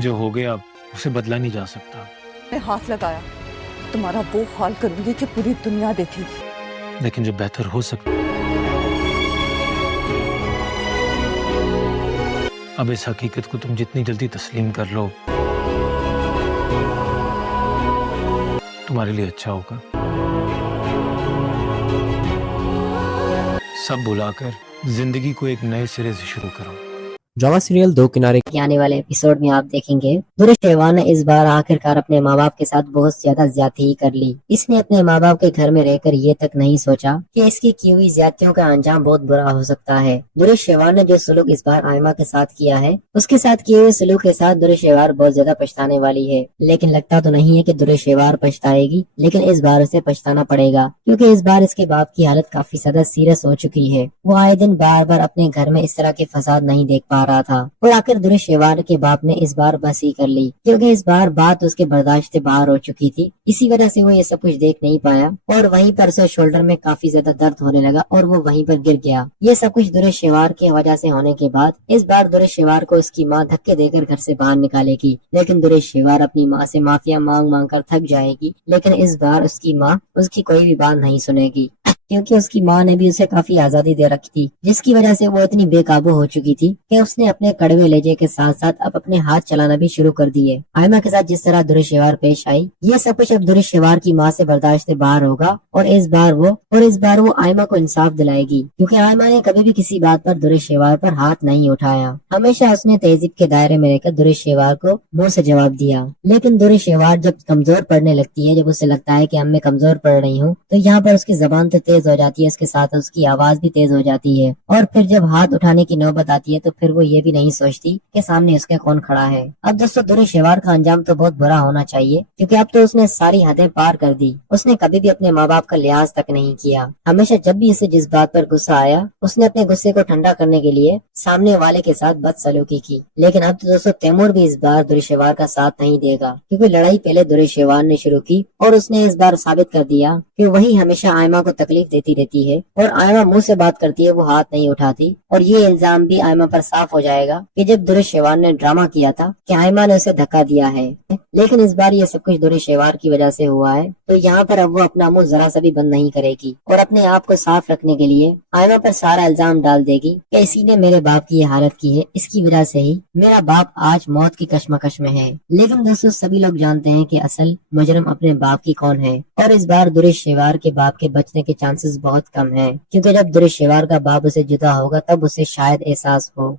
جو ہو گیا اسے بدلا نہیں جا سکتا. میں ہاتھ لگایا تمہارا وہ حال کروں گی کہ پوری دنیا دیکھے گی. لیکن جو بہتر ہو سکتا. اب اس حقیقت کو تم جتنی جلدی تسلیم کر لو تمہارے لیے اچھا ہوگا. سب بھلا کر زندگی کو ایک نئے سرے سے شروع کرو. ڈرامہ سیریل دو کنارے کے آنے والے ایپیسوڈ میں آپ دیکھیں گے درش شیوان نے اس بار آخرکار اپنے ماں باپ کے ساتھ بہت زیادہ زیادتی کر لی. اس نے اپنے ماں باپ کے گھر میں رہ کر یہ تک نہیں سوچا کہ اس کی ہوئی زیادتیوں کا انجام بہت برا ہو سکتا ہے. درش شیوان نے جو سلوک اس بار آئمہ کے ساتھ کیا ہے اس کے ساتھ کیے ہوئے سلوک کے ساتھ درش شیوار بہت زیادہ پچھتانے والی ہے. لیکن لگتا تو نہیں ہے کہ درش شیوار پچھتائے گی، لیکن اس بار اسے پچھتانا پڑے گا کیونکہ اس بار اس کے باپ کی حالت کافی زیادہ سیریس ہو چکی ہے. وہ آئے دن بار بار اپنے گھر میں اس طرح کے فساد نہیں دیکھ پا رہا تھا اور آخر درش شیوار کے باپ نے اس بار بس ہی کر لی کیونکہ اس بار بات اس کے برداشت سے باہر ہو چکی تھی. اسی وجہ سے وہ یہ سب کچھ دیکھ نہیں پایا اور وہیں پر اسے شولڈر میں کافی زیادہ درد ہونے لگا اور وہ وہیں پر گر گیا. یہ سب کچھ درش شیوار کی وجہ سے ہونے کے بعد اس بار درش شیوار کو اس کی ماں دھکے دے کر گھر سے باہر نکالے گی. لیکن درش شیوار اپنی ماں سے معافیا مانگ مانگ کر تھک جائے گی، لیکن اس بار اس کی ماں اس کی کوئی بھی بات نہیں سنے گی کیونکہ اس کی ماں نے بھی اسے کافی آزادی دے رکھی تھی، جس کی وجہ سے وہ اتنی بے قابو ہو چکی تھی کہ اس نے اپنے کڑوے لہجے کے ساتھ ساتھ اب اپنے ہاتھ چلانا بھی شروع کر دیے. آئمہ کے ساتھ جس طرح درش شیوار پیش آئی یہ سب کچھ اب درش شیوار کی ماں سے برداشت سے باہر ہوگا اور اس بار وہ آئمہ کو انصاف دلائے گی کیونکہ آئمہ نے کبھی بھی کسی بات پر درش شیوار پر ہاتھ نہیں اٹھایا. ہمیشہ اس نے تہذیب کے دائرے میں رہ کر درش شیوار کو منہ سے جواب دیا. لیکن درش شیوار جب کمزور پڑنے لگتی ہے، جب اسے لگتا ہے کہ اب میں کمزور پڑ رہی ہوں، تو یہاں پر اس کی زبان تو تیز ہو جاتی ہے، اس کے ساتھ اس کی آواز بھی تیز ہو جاتی ہے اور پھر جب ہاتھ اٹھانے کی نوبت آتی ہے تو پھر وہ یہ بھی نہیں سوچتی کہ سامنے اس کے کون کھڑا ہے. اب دوستو درش شیوار کا انجام تو بہت برا ہونا چاہیے کیونکہ اب تو اس نے ساری حدیں پار کر دی. اس نے کبھی بھی اپنے ماں باپ کا لحاظ تک نہیں کیا. ہمیشہ جب بھی اسے جس بات پر غصہ آیا اس نے اپنے غصے کو ٹھنڈا کرنے کے لیے سامنے والے کے ساتھ بدسلوکی کی. لیکن اب تو دوستو تیمور بھی اس بار درش شیوار کا ساتھ نہیں دے گا کیونکہ لڑائی پہلے درش شیوار نے شروع کی اور اس نے اس بار ثابت کر دیا کہ وہی ہمیشہ آئمہ کو تکلیف دیتی رہتی ہے اور آئمہ منہ سے بات کرتی ہے وہ ہاتھ نہیں اٹھاتی. اور یہ الزام بھی آئمہ پر صاف ہو جائے گا کہ جب درش شیوار نے ڈرامہ کیا تھا کہ آئمہ نے اسے دھکا دیا ہے، لیکن اس بار یہ سب کچھ درش شیوار کی وجہ سے ہوا ہے. تو یہاں پر اب وہ اپنا منہ ذرا سا بھی بند نہیں کرے گی اور اپنے آپ کو صاف رکھنے کے لیے آئمہ پر سارا الزام ڈال دے گی کہ اسی نے میرے باپ کی یہ حالت کی ہے، اس کی وجہ سے ہی میرا باپ آج موت کی کشمکش میں ہے. لیکن دوستو سبھی لوگ جانتے ہیں کہ اصل مجرم اپنے باپ کی کون ہے اور اس بار درش شیوار کے باپ کے بچنے کے چانسز بہت کم ہیں کیونکہ جب درش شیوار کا باپ اسے جدا ہوگا تب اسے شاید احساس ہو